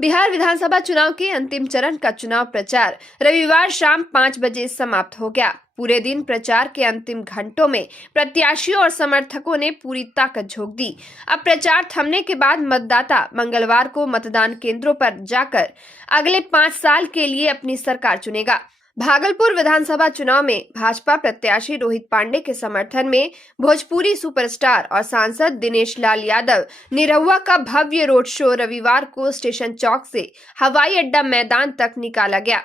बिहार विधानसभा चुनाव के अंतिम चरण का चुनाव प्रचार रविवार शाम 5 बजे समाप्त हो गया। पूरे दिन प्रचार के अंतिम घंटों में प्रत्याशियों और समर्थकों ने पूरी ताकत झोंक दी। अब प्रचार थमने के बाद मतदाता मंगलवार को मतदान केंद्रों पर जाकर अगले 5 साल के लिए अपनी सरकार चुनेगा। भागलपुर विधानसभा चुनाव में भाजपा प्रत्याशी रोहित पांडे के समर्थन में भोजपुरी सुपरस्टार और सांसद दिनेश लाल यादव निरहुआ का भव्य रोड शो रविवार को स्टेशन चौक से हवाई अड्डा मैदान तक निकाला गया।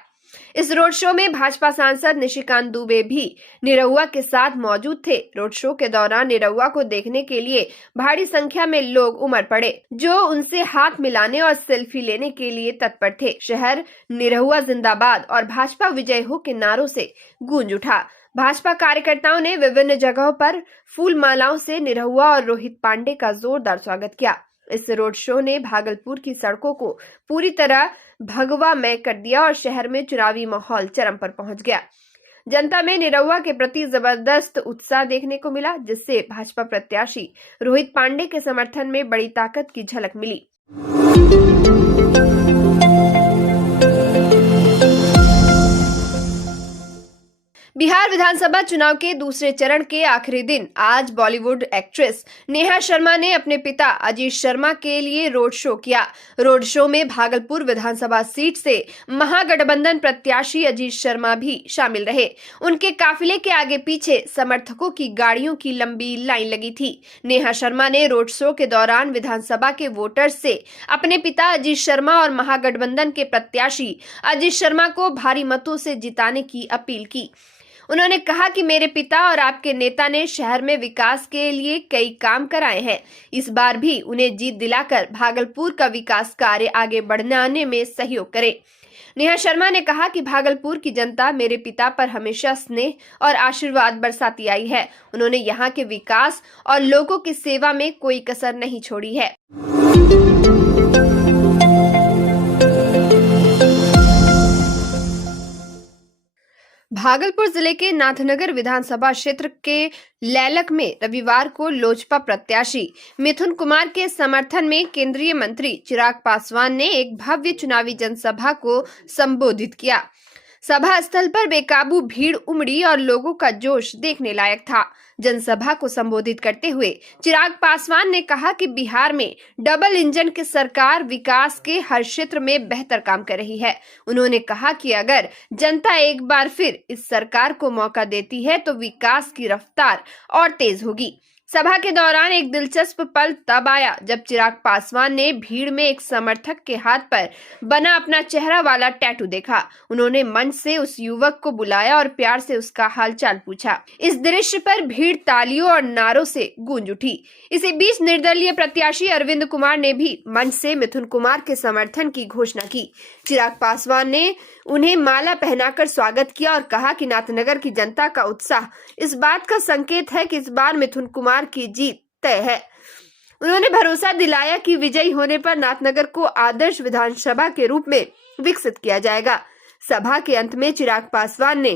इस रोड शो में भाजपा सांसद निशिकांत दुबे भी निरहुआ के साथ मौजूद थे। रोड शो के दौरान निरहुआ को देखने के लिए भारी संख्या में लोग उमड़ पड़े, जो उनसे हाथ मिलाने और सेल्फी लेने के लिए तत्पर थे। शहर निरहुआ जिंदाबाद और भाजपा विजय हो के नारों से गूंज उठा। भाजपा कार्यकर्ताओं ने विभिन्न जगहों पर फूल मालाओं से निरहुआ और रोहित पांडे का जोरदार स्वागत किया। इस रोड शो ने भागलपुर की सड़कों को पूरी तरह भगवामय कर दिया और शहर में चुनावी माहौल चरम पर पहुंच गया। जनता में निरहुआ के प्रति जबरदस्त उत्साह देखने को मिला, जिससे भाजपा प्रत्याशी रोहित पांडे के समर्थन में बड़ी ताकत की झलक मिली। बिहार विधानसभा चुनाव के दूसरे चरण के आखिरी दिन आज बॉलीवुड एक्ट्रेस नेहा शर्मा ने अपने पिता अजीत शर्मा के लिए रोड शो किया। रोड शो में भागलपुर विधानसभा सीट से महागठबंधन प्रत्याशी अजीत शर्मा भी शामिल रहे। उनके काफिले के आगे पीछे समर्थकों की गाड़ियों की लंबी लाइन लगी थी। नेहा शर्मा ने रोड शो के दौरान विधानसभा के वोटर्स से अपने पिता अजीत शर्मा और महागठबंधन के प्रत्याशी अजीत शर्मा को भारी मतों से जिताने की अपील की। उन्होंने कहा कि मेरे पिता और आपके नेता ने शहर में विकास के लिए कई काम कराए हैं। इस बार भी उन्हें जीत दिलाकर भागलपुर का विकास कार्य आगे बढ़ाने में सहयोग करें। नेहा शर्मा ने कहा कि भागलपुर की जनता मेरे पिता पर हमेशा स्नेह और आशीर्वाद बरसाती आई है। उन्होंने यहाँ के विकास और लोगों की सेवा में कोई कसर नहीं छोड़ी है। भागलपुर जिले के नाथनगर विधानसभा क्षेत्र के लैलक में रविवार को लोजपा प्रत्याशी मिथुन कुमार के समर्थन में केंद्रीय मंत्री चिराग पासवान ने एक भव्य चुनावी जनसभा को संबोधित किया। सभा स्थल पर बेकाबू भीड़ उमड़ी और लोगों का जोश देखने लायक था। जनसभा को संबोधित करते हुए चिराग पासवान ने कहा कि बिहार में डबल इंजन की सरकार विकास के हर क्षेत्र में बेहतर काम कर रही है। उन्होंने कहा कि अगर जनता एक बार फिर इस सरकार को मौका देती है तो विकास की रफ्तार और तेज होगी। सभा के दौरान एक दिलचस्प पल तब आया जब चिराग पासवान ने भीड़ में एक समर्थक के हाथ पर बना अपना चेहरा वाला टैटू देखा। उन्होंने मंच से उस युवक को बुलाया और प्यार से उसका हालचाल पूछा। इस दृश्य पर भीड़ तालियों और नारों से गूंज उठी। इसी बीच निर्दलीय प्रत्याशी अरविंद कुमार ने भी मंच से मिथुन कुमार के समर्थन की घोषणा की। चिराग पासवान ने उन्हें माला पहनाकर स्वागत किया और कहा कि नाथनगर की जनता का उत्साह इस बात का संकेत है कि इस बार मिथुन कुमार की जीत तय है। उन्होंने भरोसा दिलाया कि विजयी होने पर नाथनगर को आदर्श विधानसभा के रूप में विकसित किया जाएगा। सभा के अंत में चिराग पासवान ने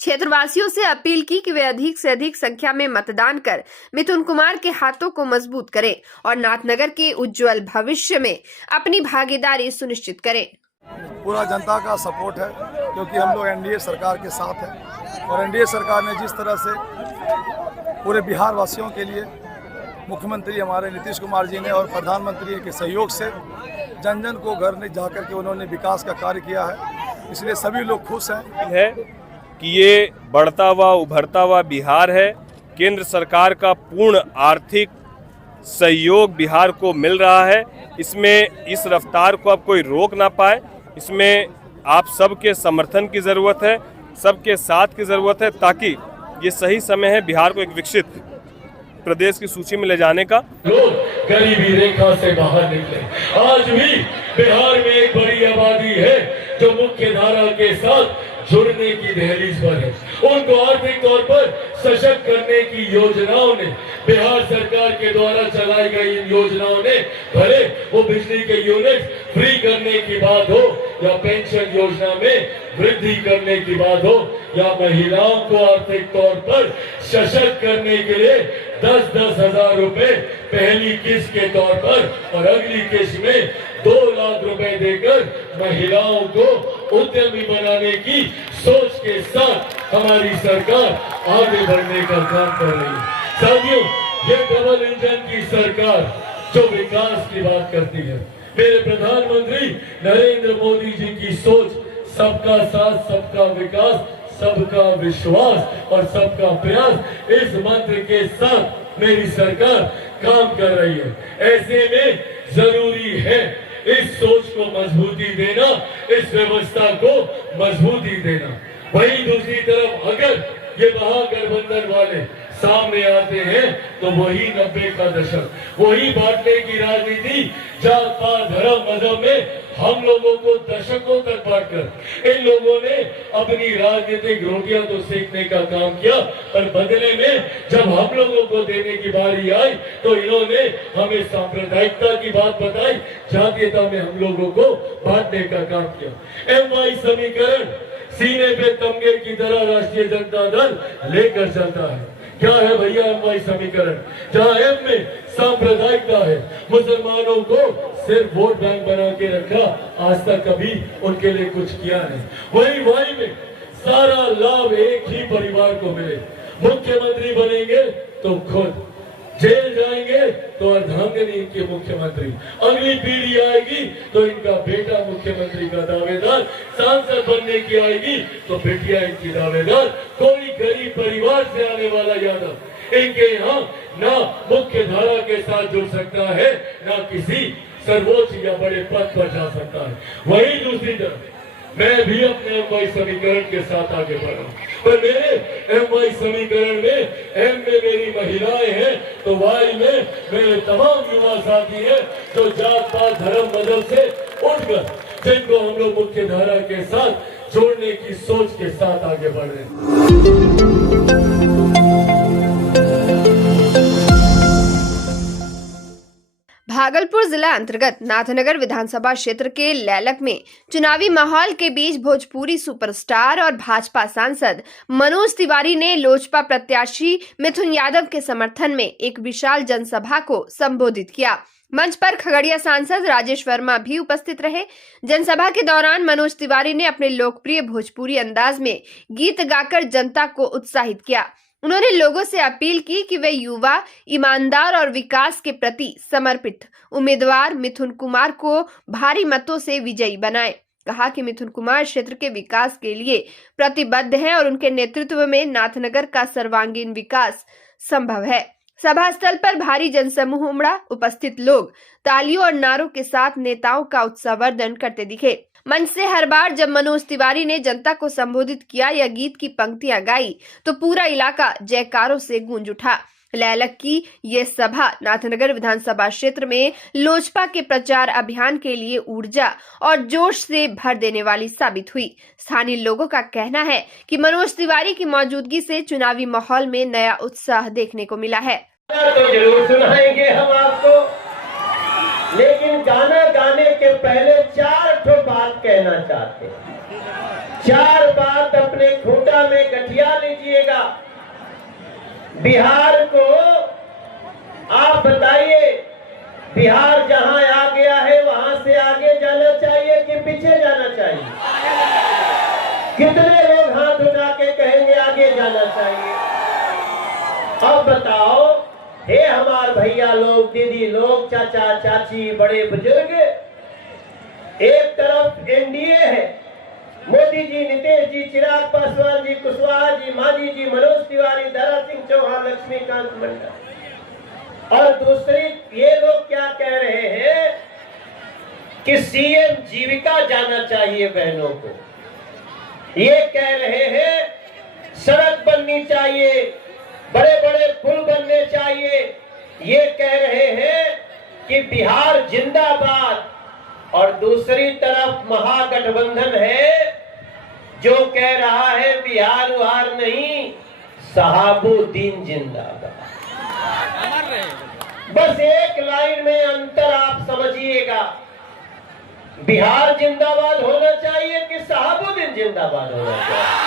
क्षेत्रवासियों से अपील की कि वे अधिक से अधिक संख्या में मतदान कर मिथुन कुमार के हाथों को मजबूत करें और नाथनगर के उज्जवल भविष्य में अपनी भागीदारी सुनिश्चित करें। पूरा जनता का सपोर्ट है, क्योंकि हम लोग एनडीए सरकार के साथ हैं और एनडीए सरकार ने जिस तरह से पूरे बिहार वासियों के लिए मुख्यमंत्री हमारे नीतीश कुमार जी ने और प्रधानमंत्री के सहयोग से जन जन को घर में जाकर के उन्होंने विकास का कार्य किया है, इसलिए सभी लोग खुश हैं कि ये बढ़ता हुआ उभरता हुआ बिहार है। केंद्र सरकार का पूर्ण आर्थिक सहयोग बिहार को मिल रहा है। इसमें इस रफ्तार को अब कोई रोक ना पाए। इसमें आप सबके समर्थन की ज़रूरत है, सबके साथ की ज़रूरत है, ताकि ये सही समय है बिहार को एक विकसित प्रदेश की सूची में ले जाने का। लोग गरीबी रेखा से बाहर निकले। आज भी बिहार में एक बड़ी आबादी है जो मुख्य धारा के साथ जुड़ने की दहलीज पर है। उनको आर्थिक तौर पर सशक्त करने की योजनाओं ने बिहार सरकार के द्वारा चलाई गई इन योजनाओं ने भले वो बिजली के यूनिट फ्री करने की बात हो या पेंशन योजना में वृद्धि करने की बात हो या महिलाओं को आर्थिक तौर पर सशक्त करने के लिए 10-10 हजार रुपए पहली किस्त के तौर पर और अगली किस्त में 2 लाख रुपए देकर महिलाओं को उद्यमी बनाने की सोच के साथ हमारी सरकार आगे बढ़ने का काम कर रही है। साथियों, ये डबल इंजन की सरकार जो विकास की बात करती है, मेरे प्रधानमंत्री नरेंद्र मोदी जी की सोच सबका साथ, सबका विकास, सबका विश्वास और सबका प्रयास, इस मंत्र के साथ मेरी सरकार काम कर रही है। ऐसे में जरूरी है इस सोच को मजबूती देना, इस व्यवस्था को मजबूती देना। वहीं दूसरी तरफ अगर ये महागठबंधन वाले सामने आते हैं तो वही 90 का दशक, वही बांटने की राजनीति, जात पात धर्म मजहब में हम लोगों को दशकों तक बांटकर इन लोगों ने अपनी राजनीतिक रोटियां तो सेकने का काम किया, पर बदले में जब हम लोगों को देने की बारी आई तो इन्होंने हमें सांप्रदायिकता की बात बताई, जातीयता में हम लोगों को बांटने का काम किया। MY समीकरण सीने पे तमगे की तरह राष्ट्रीय जनता दल लेकर चलता है। क्या है भैया MY समीकरण? जहां M में सांप्रदायिकता है, मुसलमानों को सिर्फ वोट बैंक बना के रखा, आज तक कभी उनके लिए कुछ किया नहीं। वही Y में सारा लाभ एक ही परिवार को मिले, मुख्यमंत्री बनेंगे तो खुद, जेल जाएंगे तो अर्धांगिनी इनके मुख्यमंत्री, अगली पीढ़ी आएगी तो इनका बेटा मुख्यमंत्री का दावेदार, सांसद बनने की आएगी तो बेटियां इनकी दावेदार, कोई गरीब परिवार से आने वाला यादव इनके यहाँ ना मुख्य धारा के साथ जुड़ सकता है, ना किसी सर्वोच्च या बड़े पद पर जा सकता है। वही दूसरी तरफ मैं भी अपने MY समीकरण के साथ आगे बढ़ा, पर मेरे MY समीकरण में M में मेरी महिलाएं हैं तो Y में मेरे तमाम युवा साथी हैं जो जात पात धर्म मजहब से उठकर, जिनको हम लोग मुख्य धारा के साथ जोड़ने की सोच के साथ आगे बढ़ रहे हैं। भागलपुर जिला अंतर्गत नाथनगर विधानसभा क्षेत्र के लैलक में चुनावी माहौल के बीच भोजपुरी सुपरस्टार और भाजपा सांसद मनोज तिवारी ने लोजपा प्रत्याशी मिथुन यादव के समर्थन में एक विशाल जनसभा को संबोधित किया। मंच पर खगड़िया सांसद राजेश वर्मा भी उपस्थित रहे। जनसभा के दौरान मनोज तिवारी ने अपने लोकप्रिय भोजपुरी अंदाज में गीत गाकर जनता को उत्साहित किया। उन्होंने लोगों से अपील की कि वे युवा, ईमानदार और विकास के प्रति समर्पित उम्मीदवार मिथुन कुमार को भारी मतों से विजयी बनाएं। कहा कि मिथुन कुमार क्षेत्र के विकास के लिए प्रतिबद्ध हैं और उनके नेतृत्व में नाथनगर का सर्वांगीण विकास संभव है। सभा स्थल पर भारी जनसमूह उमड़ा। उपस्थित लोग तालियों और नारों के साथ नेताओं का उत्साहवर्धन करते दिखे। मंच से हर बार जब मनोज तिवारी ने जनता को संबोधित किया या गीत की पंक्तियां गाई तो पूरा इलाका जयकारों से गूंज उठा। लैलक की ये सभा नाथनगर विधानसभा क्षेत्र में लोजपा के प्रचार अभियान के लिए ऊर्जा और जोश से भर देने वाली साबित हुई। स्थानीय लोगों का कहना है कि मनोज तिवारी की मौजूदगी से चुनावी माहौल में नया उत्साह देखने को मिला है। तो जरूर सुनाएंगे हम आपको, लेकिन गाना गाने के पहले 4 बात कहना चाहते हैं। 4 बात अपने खूंटा में गठिया लीजिएगा। बिहार को आप बताइए, बिहार जहां आ गया है वहां से आगे जाना चाहिए कि पीछे जाना चाहिए? कितने लोग हाथ उठा के कहेंगे आगे जाना चाहिए? अब बताओ, हे हमारे भैया लोग, दीदी लोग, चाचा चाची, बड़े बुजुर्ग, एक तरफ एनडीए है, मोदी जी, नीतीश जी, चिराग पासवान जी, कुशवाहा जी, मांझी जी, मनोज तिवारी, दारा सिंह चौहान, लक्ष्मीकांत मंडल, और दूसरी ये लोग क्या कह रहे हैं कि सीएम जीविका जाना चाहिए बहनों को। ये कह रहे हैं सड़क बननी चाहिए, बड़े बड़े पुल बनने चाहिए। ये कह रहे हैं कि बिहार जिंदाबाद, और दूसरी तरफ महागठबंधन है जो कह रहा है बिहार उहार नहीं, शहाबुद्दीन जिंदाबाद। रहे हैं। बस एक लाइन में अंतर आप समझिएगा, बिहार जिंदाबाद होना चाहिए कि शहाबुद्दीन जिंदाबाद होना चाहिए?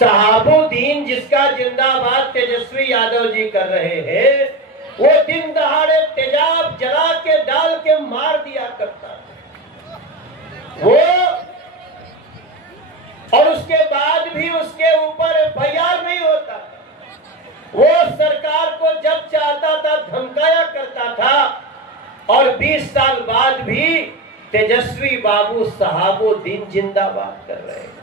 शहाबुद्दीन जिसका जिंदाबाद तेजस्वी यादव जी कर रहे हैं, वो दिन दहाड़े तेजाब जला के डाल के मार दिया करता था वो, और उसके बाद भी उसके ऊपर एफआईआर नहीं होता। वो सरकार को जब चाहता था धमकाया करता था, और 20 साल बाद भी तेजस्वी बाबू शहाबुद्दीन जिंदाबाद कर रहे हैं।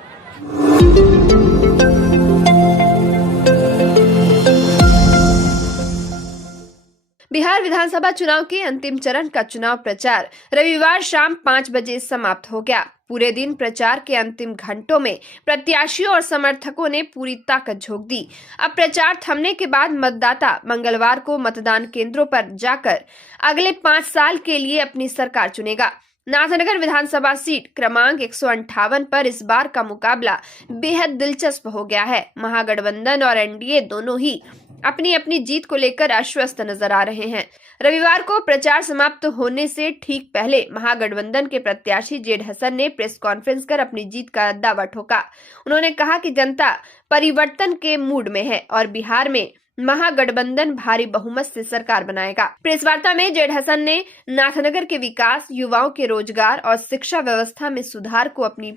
बिहार विधानसभा चुनाव के अंतिम चरण का चुनाव प्रचार रविवार शाम 5 बजे समाप्त हो गया। पूरे दिन प्रचार के अंतिम घंटों में प्रत्याशियों और समर्थकों ने पूरी ताकत झोंक दी। अब प्रचार थमने के बाद मतदाता मंगलवार को मतदान केंद्रों पर जाकर अगले 5 साल के लिए अपनी सरकार चुनेगा। नाथनगर विधानसभा सीट क्रमांक 158 पर इस बार का मुकाबला बेहद दिलचस्प हो गया है। महागठबंधन और एनडीए दोनों ही अपनी अपनी जीत को लेकर आश्वस्त नजर आ रहे हैं। रविवार को प्रचार समाप्त होने से ठीक पहले महागठबंधन के प्रत्याशी जेड हसन ने प्रेस कॉन्फ्रेंस कर अपनी जीत का दावा ठोका। उन्होंने कहा कि जनता परिवर्तन के मूड में है और बिहार में महागठबंधन भारी बहुमत से सरकार बनाएगा। प्रेस वार्ता में जेड हसन ने नाथनगर के विकास, युवाओं के रोजगार और शिक्षा व्यवस्था में सुधार को अपनी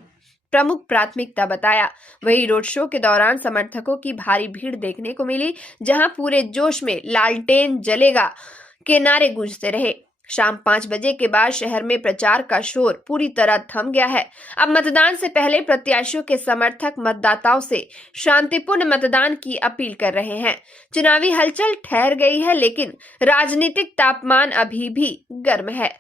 प्रमुख प्राथमिकता बताया। वही रोड शो के दौरान समर्थकों की भारी भीड़ देखने को मिली, जहां पूरे जोश में लालटेन जलेगा के नारे गूंजते रहे। शाम 5 बजे के बाद शहर में प्रचार का शोर पूरी तरह थम गया है। अब मतदान से पहले प्रत्याशियों के समर्थक मतदाताओं से शांतिपूर्ण मतदान की अपील कर रहे हैं। चुनावी हलचल ठहर गई है, लेकिन राजनीतिक तापमान अभी भी गर्म है।